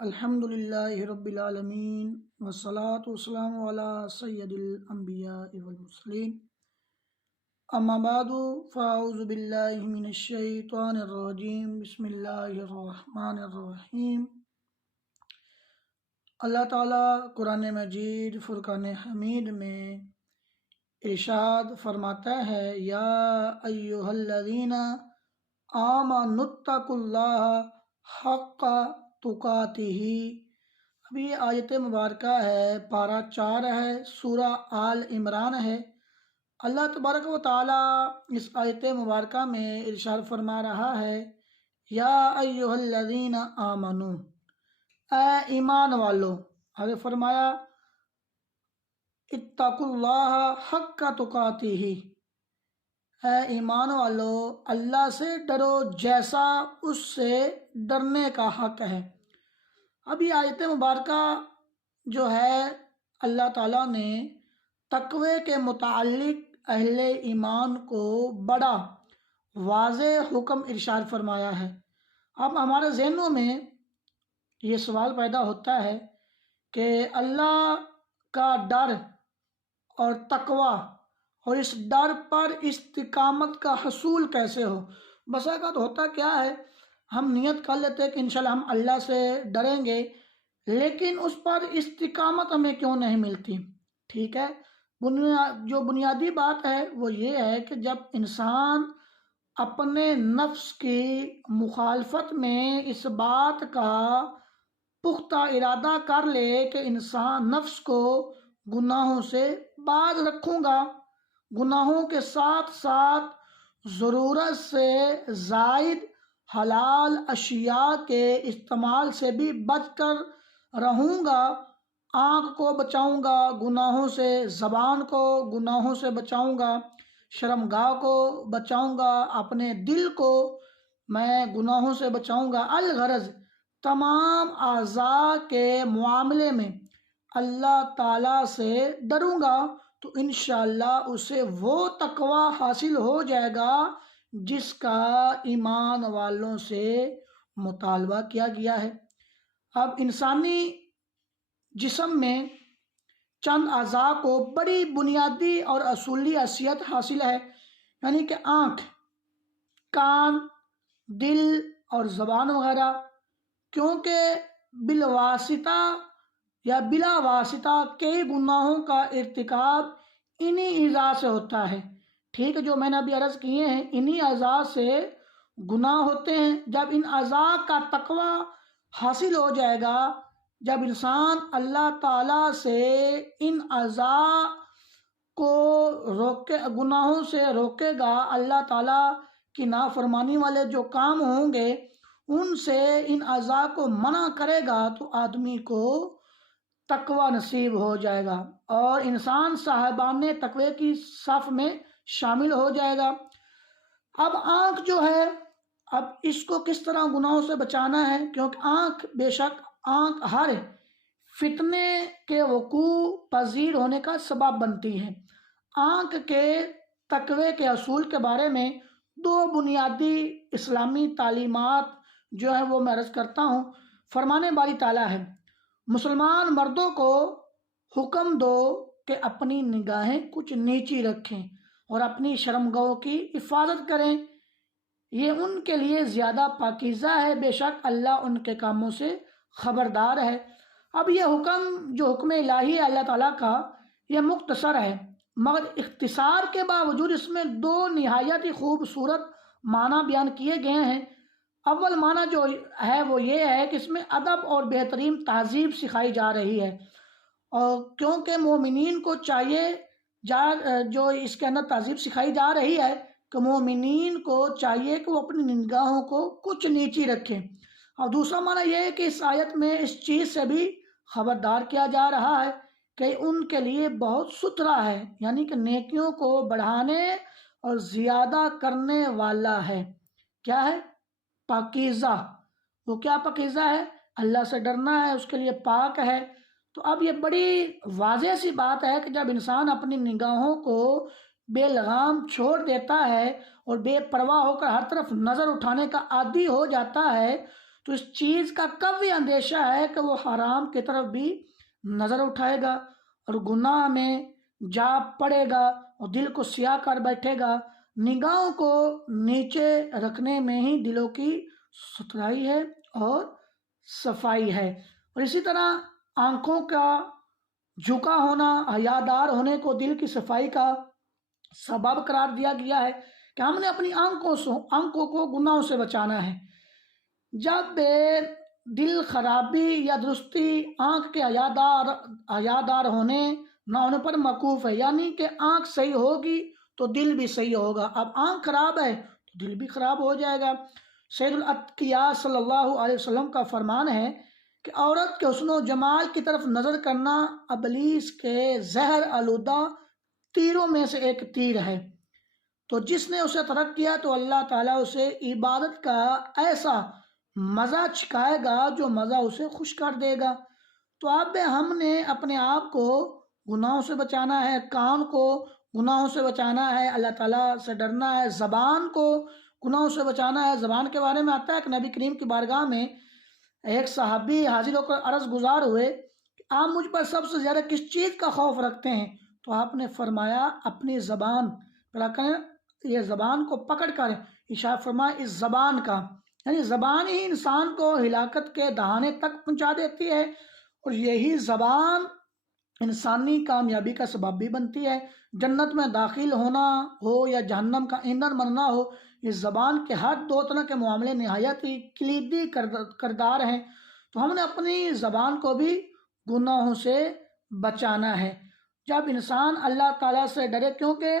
الحمد للہ رب العالمین والصلاة والسلام علی سید الانبیاء والمرسلین اما بعد فاعوذ باللہ من الشیطان الرجیم بسم اللہ الرحمن الرحیم۔ اللہ تعالیٰ قرآن مجید فرقان حمید میں ارشاد فرماتا ہے یا ایھا الذین آمنوا اتقوا اللہ حق تقاتہ۔ اب یہ آیت مبارکہ ہے، پارہ 4 ہے، سورہ آل عمران ہے۔ اللہ تبارک و تعالیٰ اس آیت مبارکہ میں ارشاد فرما رہا ہے یا ایھا الذین آمنوا، اے ایمان والو۔ آگے فرمایا اتقوا اللہ حق تقاتہ، اے ایمان والو اللہ سے ڈرو جیسا اس سے ڈرنے کا حق ہے۔ اب یہ آیت مبارکہ جو ہے اللہ تعالیٰ نے تقوی کے متعلق اہل ایمان کو بڑا واضح حکم ارشاد فرمایا ہے۔ اب ہمارے ذہنوں میں یہ سوال پیدا ہوتا ہے کہ اللہ کا ڈر اور تقوی اور اس ڈر پر استقامت کا حصول کیسے ہو۔ بس اوقات ہوتا کیا ہے، ہم نیت کر لیتے ہیں کہ انشاءاللہ ہم اللہ سے ڈریں گے، لیکن اس پر استقامت ہمیں کیوں نہیں ملتی؟ ٹھیک ہے، جو بنیادی بات ہے وہ یہ ہے کہ جب انسان اپنے نفس کی مخالفت میں اس بات کا پختہ ارادہ کر لے کہ انسان نفس کو گناہوں سے باز رکھوں گا، گناہوں کے ساتھ ساتھ ضرورت سے زائد حلال اشیاء کے استعمال سے بھی بچ کر رہوں گا، آنکھ کو بچاؤں گا گناہوں سے، زبان کو گناہوں سے بچاؤں گا، شرمگاہ کو بچاؤں گا، اپنے دل کو میں گناہوں سے بچاؤں گا، الغرض تمام اعضاء کے معاملے میں اللہ تعالیٰ سے ڈروں گا، تو انشاءاللہ اسے وہ تقوی حاصل ہو جائے گا جس کا ایمان والوں سے مطالبہ کیا گیا ہے۔ اب انسانی جسم میں چند اعضاء کو بڑی بنیادی اور اصولی حیثیت حاصل ہے، یعنی کہ آنکھ، کان، دل اور زبان وغیرہ، کیونکہ بالواسطہ یا بلا واسطہ کئی گناہوں کا ارتکاب انہی اعضاء سے ہوتا ہے۔ ٹھیک ہے، جو میں نے ابھی عرض کیے ہیں انہی اعضاء سے گناہ ہوتے ہیں۔ جب ان اعضاء کا تقوی حاصل ہو جائے گا، جب انسان اللہ تعالیٰ سے ان اعضاء کو گناہوں سے روکے گا، اللہ تعالیٰ کی نافرمانی والے جو کام ہوں گے ان سے ان اعضاء کو منع کرے گا، تو آدمی کو تقوی نصیب ہو جائے گا اور انسان صاحبان تقوی کی صف میں شامل ہو جائے گا۔ اب آنکھ جو ہے، اب اس کو کس طرح گناہوں سے بچانا ہے، کیونکہ آنکھ بے شک آنکھ ہر فتنے کے وقوع پذیر ہونے کا سبب بنتی ہے۔ آنکھ کے تقوی کے اصول کے بارے میں 2 بنیادی اسلامی تعلیمات جو ہے وہ میں عرض کرتا ہوں۔ فرمان باری تعالیٰ ہے مسلمان مردوں کو حکم دو کہ اپنی نگاہیں کچھ نیچی رکھیں اور اپنی شرمگاہوں کی حفاظت کریں، یہ ان کے لیے زیادہ پاکیزہ ہے، بے شک اللہ ان کے کاموں سے خبردار ہے۔ اب یہ حکم جو حکم الہی ہے اللہ تعالیٰ کا، یہ مختصر ہے، مگر اختصار کے باوجود اس میں 2 نہایت ہی خوبصورت معنی بیان کیے گئے ہیں۔ اول معنی جو ہے وہ یہ ہے کہ اس میں ادب اور بہترین تہذیب سکھائی جا رہی ہے، اور کیونکہ مومنین کو چاہیے جو اس کے اندر تہذیب سکھائی جا رہی ہے کہ مومنین کو چاہیے کہ وہ اپنی نگاہوں کو کچھ نیچی رکھیں۔ اور دوسرا معنی یہ ہے کہ اس آیت میں اس چیز سے بھی خبردار کیا جا رہا ہے کہ ان کے لیے بہت ستھرا ہے، یعنی کہ نیکیوں کو بڑھانے اور زیادہ کرنے والا ہے۔ کیا ہے؟ پاکیزہ۔ وہ کیا پاکیزہ ہے؟ اللہ سے ڈرنا ہے، اس کے لیے پاک ہے۔ تو اب یہ بڑی واضح سی بات ہے کہ جب انسان اپنی نگاہوں کو بے لگام چھوڑ دیتا ہے اور بے پرواہ ہو کر ہر طرف نظر اٹھانے کا عادی ہو جاتا ہے، تو اس چیز کا کبھی اندیشہ ہے کہ وہ حرام کی طرف بھی نظر اٹھائے گا اور گناہ میں جا پڑے گا اور دل کو سیاہ کر بیٹھے گا۔ نگاہوں کو نیچے رکھنے میں ہی دلوں کی ستھرائی ہے اور صفائی ہے۔ اور اسی طرح آنکھوں کا جھکا ہونا حیادار ہونے کو دل کی صفائی کا سبب قرار دیا گیا ہے کہ ہم نے اپنی آنکھوں کو گناہوں سے بچانا ہے۔ جب دل خرابی یا درستی آنکھ کے حیادار ہونے نہ ہونے پر موقوف ہے، یعنی کہ آنکھ صحیح ہوگی تو دل بھی صحیح ہوگا۔ اب آنکھ خراب ہے تو دل بھی خراب ہو جائے گا۔ سید الاتقیاء صلی اللہ علیہ وسلم کا فرمان ہے کہ عورت کے حسن و جمال کی طرف نظر کرنا ابلیس کے زہر آلودہ تیروں میں سے ایک تیر ہے، تو جس نے اسے ترک کیا تو اللہ تعالیٰ اسے عبادت کا ایسا مزہ چکھائے گا جو مزہ اسے خوش کر دے گا۔ تو اب ہم نے اپنے آپ کو گناہوں سے بچانا ہے، کان کو گناہوں سے بچانا ہے، اللہ تعالیٰ سے ڈرنا ہے، زبان کو گناہوں سے بچانا ہے۔ زبان کے بارے میں آتا ہے کہ نبی کریم کی بارگاہ میں ایک صحابی حاضر ہو کر عرض گزار ہوئے کہ آپ مجھ پر سب سے زیادہ کس چیز کا خوف رکھتے ہیں؟ تو آپ نے فرمایا اپنی زبان، یہ زبان کو پکڑ کر اشارہ فرمایا اس زبان کا، یعنی زبان ہی انسان کو ہلاکت کے دہانے تک پہنچا دیتی ہے، اور یہی زبان انسانی کامیابی کا سبب بھی بنتی ہے۔ جنت میں داخل ہونا ہو یا جہنم کا ایندھن بننا ہو، اس زبان کے ہر دو طرح کے معاملے نہایت ہی کلیدی کردار ہیں۔ تو ہم نے اپنی زبان کو بھی گناہوں سے بچانا ہے۔ جب انسان اللہ تعالیٰ سے ڈرے، کیونکہ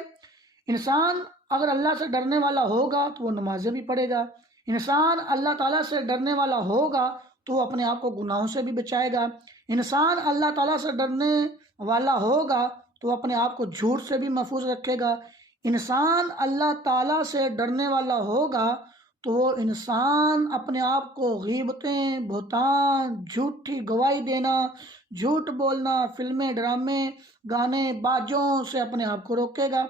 انسان اگر اللہ سے ڈرنے والا ہوگا تو وہ نمازیں بھی پڑھے گا، انسان اللہ تعالیٰ سے ڈرنے والا ہوگا تو وہ اپنے آپ کو گناہوں سے بھی بچائے گا، انسان اللہ تعالیٰ سے ڈرنے والا ہوگا تو وہ اپنے آپ کو جھوٹ سے بھی محفوظ رکھے گا، انسان اللہ تعالیٰ سے ڈرنے والا ہوگا تو وہ انسان اپنے آپ کو غیبتیں، بہتان، جھوٹی گواہی دینا، جھوٹ بولنا، فلمیں، ڈرامے، گانے، باجوں سے اپنے آپ کو روکے گا۔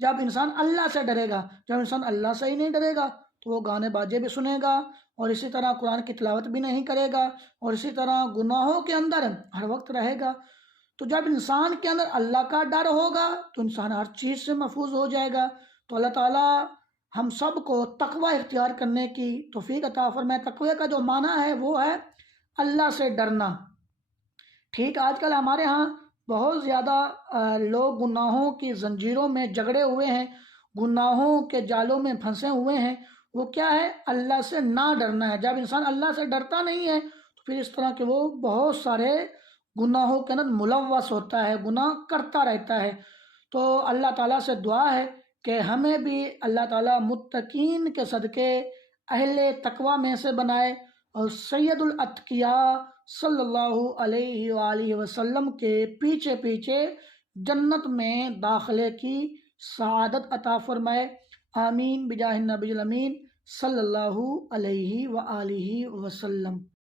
جب انسان اللہ سے ڈرے گا، جب انسان اللہ سے ہی نہیں ڈرے گا تو وہ گانے باجے بھی سنے گا، اور اسی طرح قرآن کی تلاوت بھی نہیں کرے گا، اور اسی طرح گناہوں کے اندر ہر وقت رہے گا۔ تو جب انسان کے اندر اللہ کا ڈر ہوگا تو انسان ہر چیز سے محفوظ ہو جائے گا۔ تو اللہ تعالیٰ ہم سب کو تقوی اختیار کرنے کی توفیق عطا فرمائے۔ تقوی کا جو معنی ہے وہ ہے اللہ سے ڈرنا۔ ٹھیک آج کل ہمارے ہاں بہت زیادہ لوگ گناہوں کی زنجیروں میں جگڑے ہوئے ہیں، گناہوں کے جالوں میں پھنسے ہوئے ہیں۔ وہ کیا ہے؟ اللہ سے نہ ڈرنا ہے۔ جب انسان اللہ سے ڈرتا نہیں ہے تو پھر اس طرح کے وہ بہت سارے گناہوں کے اندر ملوث ہوتا ہے، گناہ کرتا رہتا ہے۔ تو اللہ تعالیٰ سے دعا ہے کہ ہمیں بھی اللہ تعالیٰ متقین کے صدقے اہل تقوی میں سے بنائے، اور سید الاتقیاء صلی اللہ علیہ وآلہ وسلم کے پیچھے پیچھے جنت میں داخلے کی سعادت عطا فرمائے۔ آمین بجاہ النبی الامین صلی اللہ علیہ وآلہ وسلم۔